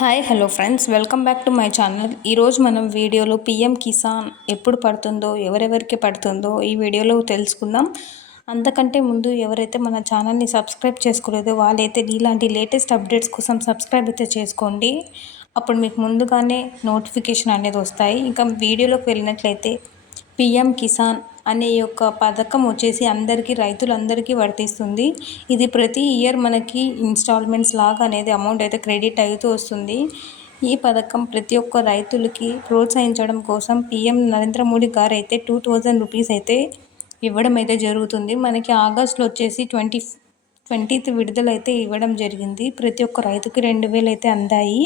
Hi hello friends, welcome back to my channel. ఈరోజు మనం వీడియోలో పిఎం కిసాన్ ఎప్పుడు పడుతుందో, ఎవరెవరికి పడుతుందో ఈ వీడియోలో తెలుసుకుందాం. అంతకంటే ముందు ఎవరైతే మన ఛానల్ని సబ్స్క్రైబ్ చేసుకోలేదో వాళ్ళైతే ఇలాంటి లేటెస్ట్ అప్డేట్స్ కోసం సబ్స్క్రైబ్ అయితే చేసుకోండి. అప్పుడు మీకు ముందుగానే నోటిఫికేషన్ అనేది వస్తాయి. ఇంకా వీడియోలోకి వెళ్ళినట్లయితే పిఎం కిసాన్ అనే యొక్క పథకం వచ్చేసి రైతులందరికీ వర్తిస్తుంది. ఇది ప్రతి ఇయర్ మనకి ఇన్స్టాల్మెంట్స్ లాగా అనేది అమౌంట్ అయితే క్రెడిట్ అవుతూ వస్తుంది. ఈ పథకం ప్రతి ఒక్క రైతులకి ప్రోత్సహించడం కోసం పిఎం నరేంద్ర మోడీ గారు అయితే 2000 రూపీస్ అయితే ఇవ్వడం అయితే జరుగుతుంది. మనకి ఆగస్టులో వచ్చేసి 20th విడుదలైతే ఇవ్వడం జరిగింది. ప్రతి ఒక్క రైతుకి 2000 అయితే అందాయి.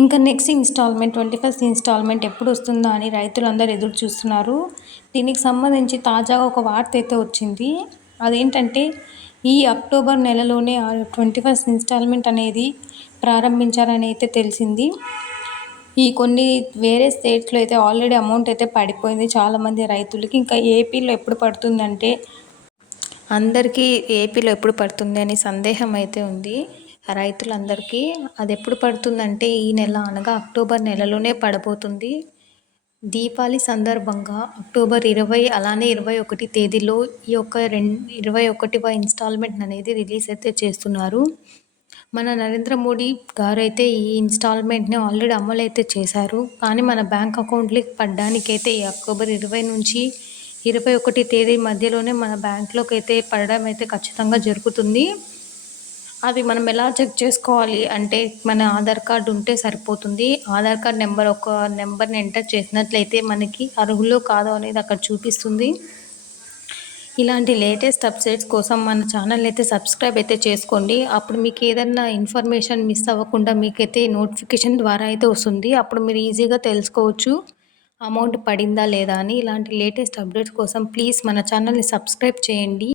ఇంకా నెక్స్ట్ ఇన్స్టాల్మెంట్ 21st ఇన్స్టాల్మెంట్ ఎప్పుడు వస్తుందా అని రైతులందరూ ఎదురు చూస్తున్నారు. దీనికి సంబంధించి తాజాగా ఒక వార్త అయితే వచ్చింది. అదేంటంటే ఈ అక్టోబర్ నెలలోనే 21st ఇన్స్టాల్మెంట్ అనేది ప్రారంభించారని అయితే తెలిసింది. ఈ కొన్ని వేరే స్టేట్స్లో అయితే ఆల్రెడీ అమౌంట్ అయితే పడిపోయింది చాలామంది రైతులకి. ఇంకా ఏపీలో ఎప్పుడు పడుతుందంటే అందరికీ ఏపీలో ఎప్పుడు పడుతుంది అని సందేహం అయితే ఉంది రైతులందరికీ. అది ఎప్పుడు పడుతుందంటే ఈ నెల అనగా అక్టోబర్ నెలలోనే పడబోతుంది. దీపావళి సందర్భంగా అక్టోబర్ 20 అలానే 21 తేదీలో ఈ యొక్క 21వ ఇన్స్టాల్మెంట్ అనేది రిలీజ్ అయితే చేస్తున్నారు. మన నరేంద్ర మోడీ గారు అయితే ఈ ఇన్స్టాల్మెంట్ని ఆల్రెడీ అమలు అయితే చేశారు. కానీ మన బ్యాంక్ అకౌంట్లోకి పడడానికైతే ఈ అక్టోబర్ 20 నుంచి 21 తేదీ మధ్యలోనే మన బ్యాంక్లోకి అయితే పడడం అయితే ఖచ్చితంగా జరుగుతుంది. అది మనం ఎలా చెక్ చేసుకోవాలి అంటే మన ఆధార్ కార్డు ఉంటే సరిపోతుంది. ఆధార్ కార్డ్ నెంబర్ని ఎంటర్ చేసినట్లయితే మనకి అర్హులో కాదో అనేది అక్కడ చూపిస్తుంది. ఇలాంటి లేటెస్ట్ అప్డేట్స్ కోసం మన ఛానల్ అయితే సబ్స్క్రైబ్ అయితే చేసుకోండి. అప్పుడు మీకు ఏదైనా ఇన్ఫర్మేషన్ మిస్ అవ్వకుండా మీకైతే నోటిఫికేషన్ ద్వారా అయితే వస్తుంది. అప్పుడు మీరు ఈజీగా తెలుసుకోవచ్చు అమౌంట్ పడిందా లేదా అని. ఇలాంటి లేటెస్ట్ అప్డేట్స్ కోసం ప్లీజ్ మన ఛానల్ని సబ్స్క్రైబ్ చేయండి.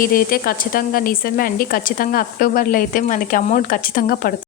ఇదైతే ఖచ్చితంగా నిజమే అండి. ఖచ్చితంగా అక్టోబర్లో అయితే మనకి అమౌంట్ ఖచ్చితంగా పడుతుంది.